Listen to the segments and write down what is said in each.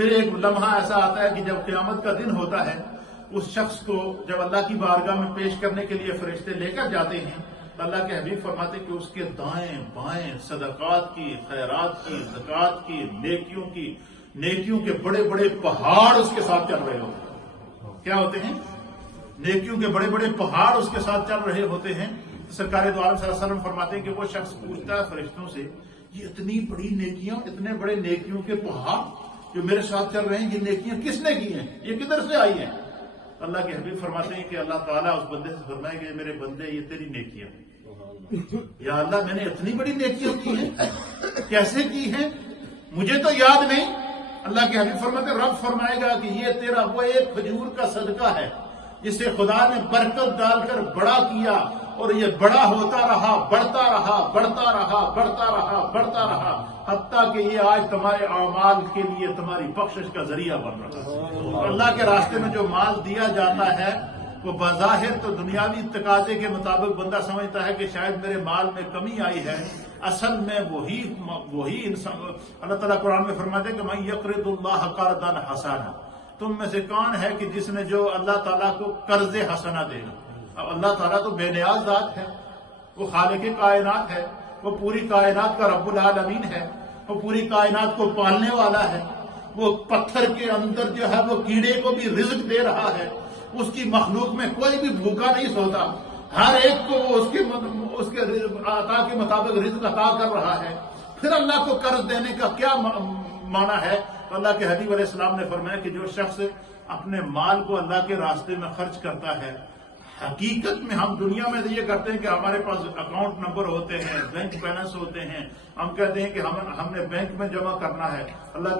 پھر ایک لمحہ ایسا آتا ہے کہ جب قیامت کا دن ہوتا ہے، اس شخص کو جب اللہ کی بارگاہ میں پیش کرنے کے لیے فرشتے لے کر جاتے ہیں تو اللہ کے حبیب فرماتے کہ اس کے دائیں بائیں صدقات کی، خیرات کی، زکوٰۃ کی، نیکیوں کے بڑے بڑے پہاڑ اس کے ساتھ چل رہے ہوتے ہیں۔ کیا ہوتے ہیں؟ نیکیوں کے بڑے بڑے پہاڑ اس کے ساتھ چل رہے ہوتے ہیں۔ سرکار دو عالم صلی اللہ علیہ وسلم فرماتے ہیں کہ وہ شخص پوچھتا ہے فرشتوں سے، یہ اتنی بڑی نیکیاں، اتنے بڑے نیکیوں کے پہاڑ جو میرے ساتھ چل رہے ہیں، یہ نیکیاں کس نے کی ہیں؟ یہ کدھر سے آئی ہیں؟ اللہ کے حبیب فرماتے ہیں کہ اللہ تعالیٰ اس بندے سے فرمائے کہ میرے بندے یہ تیری نیکیاں ہیں۔ یا اللہ میں نے اتنی بڑی نیکیاں کی ہیں، کیسے کی ہیں؟ مجھے تو یاد نہیں۔ اللہ کے حبیب فرماتے رب فرمائے گا کہ یہ تیرا وہ ایک کھجور کا صدقہ ہے جسے خدا نے برکت ڈال کر بڑا کیا، اور یہ بڑا ہوتا رہا، بڑھتا رہا، بڑھتا رہا، بڑھتا رہا، بڑھتا رہا، حتیٰ کہ یہ آج تمہارے اعمال کے لیے تمہاری بخشش کا ذریعہ بن رہا ہے۔ اور اللہ کے راستے میں جو مال دیا جاتا ہے وہ بظاہر تو دنیاوی تقاضے کے مطابق بندہ سمجھتا ہے کہ شاید میرے مال میں کمی آئی ہے، اصل میں وہی انسان، اللہ تعالیٰ قرآن میں فرماتے ہیں کہ من یقرض اللہ قرضا حسنا، تم میں سے کون ہے کہ جس نے جو اللہ تعالیٰ کو قرض حسنہ دے گا؟ اب اللہ تعالیٰ تو بے نیاز ذات ہے، وہ خالق کائنات ہے، وہ پوری کائنات کا رب العالمین ہے، وہ پوری کائنات کو پالنے والا ہے، وہ پتھر کے اندر جو ہے وہ کیڑے کو بھی رزق دے رہا ہے، اس کی مخلوق میں کوئی بھی بھوکا نہیں سوتا، ہر ایک کو وہ اس کے عطا کے مطابق رزق عطا کر رہا ہے، پھر اللہ کو قرض دینے کا کیا معنی ہے؟ تو اللہ کے حبیب علیہ السلام نے فرمایا کہ جو شخص اپنے مال کو اللہ کے راستے میں خرچ کرتا ہے، حقیقت میں ہم دنیا میں یہ کرتے ہیں کہ ہمارے پاس اکاؤنٹ نمبر ہوتے ہیں، بینک بیلنس ہوتے ہیں، ہم کہتے ہیں کہ ہم نے بینک میں جمع کرنا ہے۔ اللہ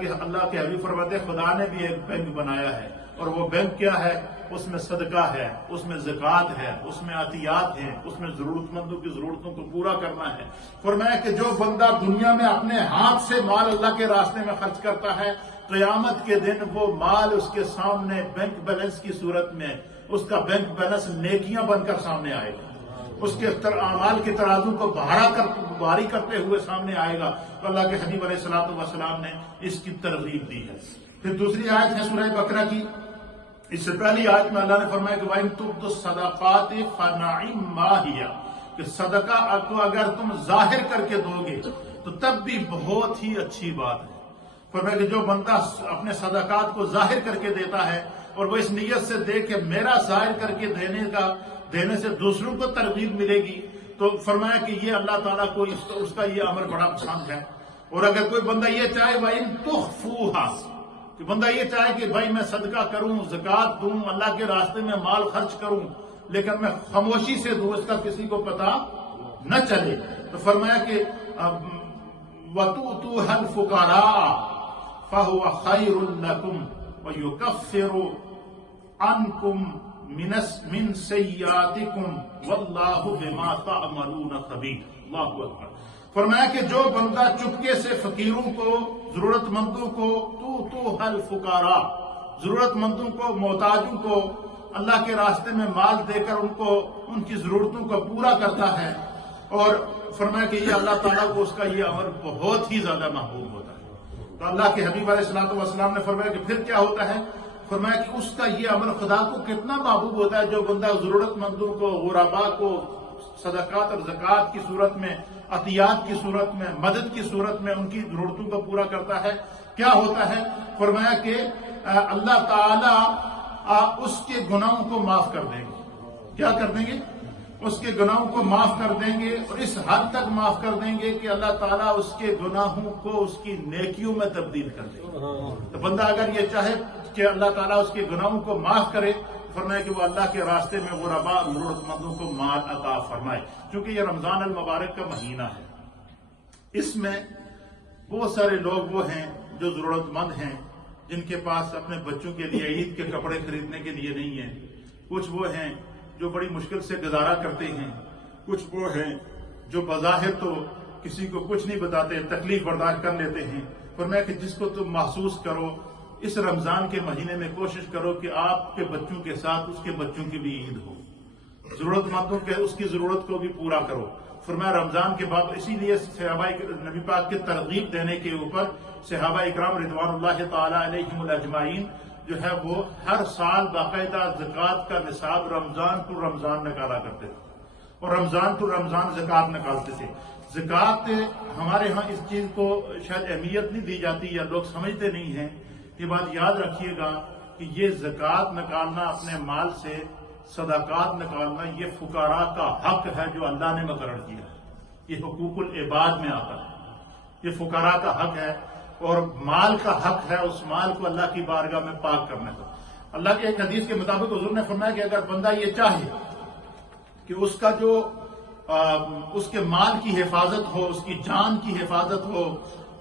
کے حبیب فرماتے ہیں خدا نے بھی ایک بینک بنایا ہے، اور وہ بینک کیا ہے؟ اس میں صدقہ ہے، اس میں زکوٰۃ ہے، اس میں عطیات ہیں، اس میں ضرورت مندوں کی ضرورتوں کو پورا کرنا ہے۔ فرمایا کہ جو بندہ دنیا میں اپنے ہاتھ سے مال اللہ کے راستے میں خرچ کرتا ہے، قیامت کے دن وہ مال اس کے سامنے بینک بیلنس کی صورت میں، اس کا بینک بیلنس نیکیاں بن کر سامنے آئے گا، اس کے اعمال کے ترازو کو بھاری کرتے ہوئے سامنے آئے گا۔ تو اللہ کے حبیب علیہ الصلوۃ والسلام نے اس کی ترغیب دی ہے۔ پھر دوسری آیت ہے سورہ بقرہ کی، اس سے پہلی آیت میں اللہ نے فرمایا کہ وَإِن تُبْدُوا الصَّدَقَاتِ فَنِعِمَّا هِيَ، کہ صدقہ کو اگر تم ظاہر کر کے دو گے تو تب بھی بہت ہی اچھی بات ہے۔ فرمایا کہ جو بندہ اپنے صدقات کو ظاہر کر کے دیتا ہے اور وہ اس نیت سے دے کہ میرا ظاہر کر کے دینے سے دوسروں کو ترغیب ملے گی، تو فرمایا کہ یہ اللہ تعالیٰ کو اس کا یہ عمل بڑا پسند ہے۔ اور اگر کوئی بندہ یہ چاہے وَإِن تُخْفُوهَا، کہ بندہ یہ چاہے کہ بھائی میں صدقہ کروں، زکوٰۃ دوں، اللہ کے راستے میں مال خرچ کروں، لیکن میں خاموشی سے دوں، اس کا کسی کو پتہ نہ چلے، تو فرمایا کہ وَتُؤْتُوهَا الْفُقَرَاءَ فَهُوَ خَيْرٌ لَكُمْ وَيُكَفِّرُ عَنْكُمْ مِنْ سَيِّئَاتِكُمْ وَاللَّهُ بِمَا تَعْمَلُونَ خَبِيرٌ۔ اللہ اکبر۔ فرمایا کہ جو بندہ چپکے سے فقیروں کو، ضرورت مندوں کو، تُؤْتُوهَا الْفُقَرَاء، ضرورت مندوں کو، محتاجوں کو اللہ کے راستے میں مال دے کر ان کی ضرورتوں کو پورا کرتا ہے، اور فرمایا کہ یہ اللہ تعالیٰ کو اس کا یہ عمل بہت ہی زیادہ محبوب ہوتا ہے۔ تو اللہ کے حبیب علیہ الصلوۃ والسلام نے فرمایا کہ پھر کیا ہوتا ہے؟ فرمایا کہ اس کا یہ عمل خدا کو کتنا محبوب ہوتا ہے جو بندہ ضرورت مندوں کو، غرباء کو صدقات اور زکوٰۃ کی صورت میں، عطیات کی صورت میں، مدد کی صورت میں ان کی ضرورتوں کو پورا کرتا ہے۔ کیا ہوتا ہے؟ فرمایا کہ اللہ تعالیٰ اس کے گناہوں کو معاف کر دیں گے۔ کیا کر دیں گے؟ اس کے گناہوں کو معاف کر دیں گے، اور اس حد تک معاف کر دیں گے کہ اللہ تعالیٰ اس کے گناہوں کو اس کی نیکیوں میں تبدیل کر دے گا۔ تو بندہ اگر یہ چاہے کہ اللہ تعالیٰ اس کے گناہوں کو معاف کرے، فرمائے کہ وہ اللہ کے راستے میں غرباء ضرورت مندوں کو مال عطا فرمائے، کیونکہ یہ رمضان المبارک کا مہینہ ہے۔ اس میں بہت سارے لوگ وہ ہیں جو ضرورت مند ہیں، جن کے پاس اپنے بچوں کے لیے عید کے کپڑے خریدنے کے لیے نہیں ہیں، کچھ وہ ہیں جو بڑی مشکل سے گزارا کرتے ہیں، کچھ وہ ہیں جو بظاہر تو کسی کو کچھ نہیں بتاتے، تکلیف برداشت کر لیتے ہیں۔ فرمایا کہ جس کو تم محسوس کرو، اس رمضان کے مہینے میں کوشش کرو کہ آپ کے بچوں کے ساتھ اس کے بچوں کی بھی عید ہو، ضرورت مندوں کے اس کی ضرورت کو بھی پورا کرو۔ فرمایا رمضان کے بعد اسی لیے صحابہ نبی پاک کے ترغیب دینے کے اوپر صحابہ اکرام رضوانullah تعالی علیہم اجمعین جو ہے وہ ہر سال باقاعدہ زکوٰۃ کا نصاب رمضان ٹو رمضان نکالا کرتے تھے اور رمضان ٹو رمضان زکوٰۃ نکالتے تھے۔ زکوٰۃ ہمارے ہاں اس چیز کو شاید اہمیت نہیں دی جاتی یا لوگ سمجھتے نہیں ہیں۔ یہ بات یاد رکھیے گا کہ یہ زکوٰۃ نکالنا، اپنے مال سے صدقات نکالنا، یہ فقراء کا حق ہے جو اللہ نے مقرر کیا ہے۔ یہ حقوق العباد میں آتا ہے، یہ فقراء کا حق ہے اور مال کا حق ہے اس مال کو اللہ کی بارگاہ میں پاک کرنے کا۔ اللہ کے ایک حدیث کے مطابق حضور نے فرمایا کہ اگر بندہ یہ چاہے کہ اس کا جو اس کے مال کی حفاظت ہو، اس کی جان کی حفاظت ہو،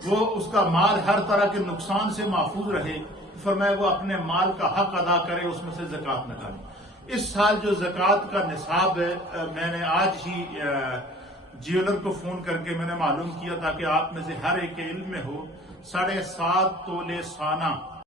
وہ اس کا مال ہر طرح کے نقصان سے محفوظ رہے، فرمایا وہ اپنے مال کا حق ادا کرے، اس میں سے زکوٰۃ نکالے۔ اس سال جو زکوٰۃ کا نصاب ہے، میں نے آج ہی جیولر کو فون کر کے میں نے معلوم کیا تاکہ آپ میں سے ہر ایک کے علم میں ہو، 7.5 تولے سانہ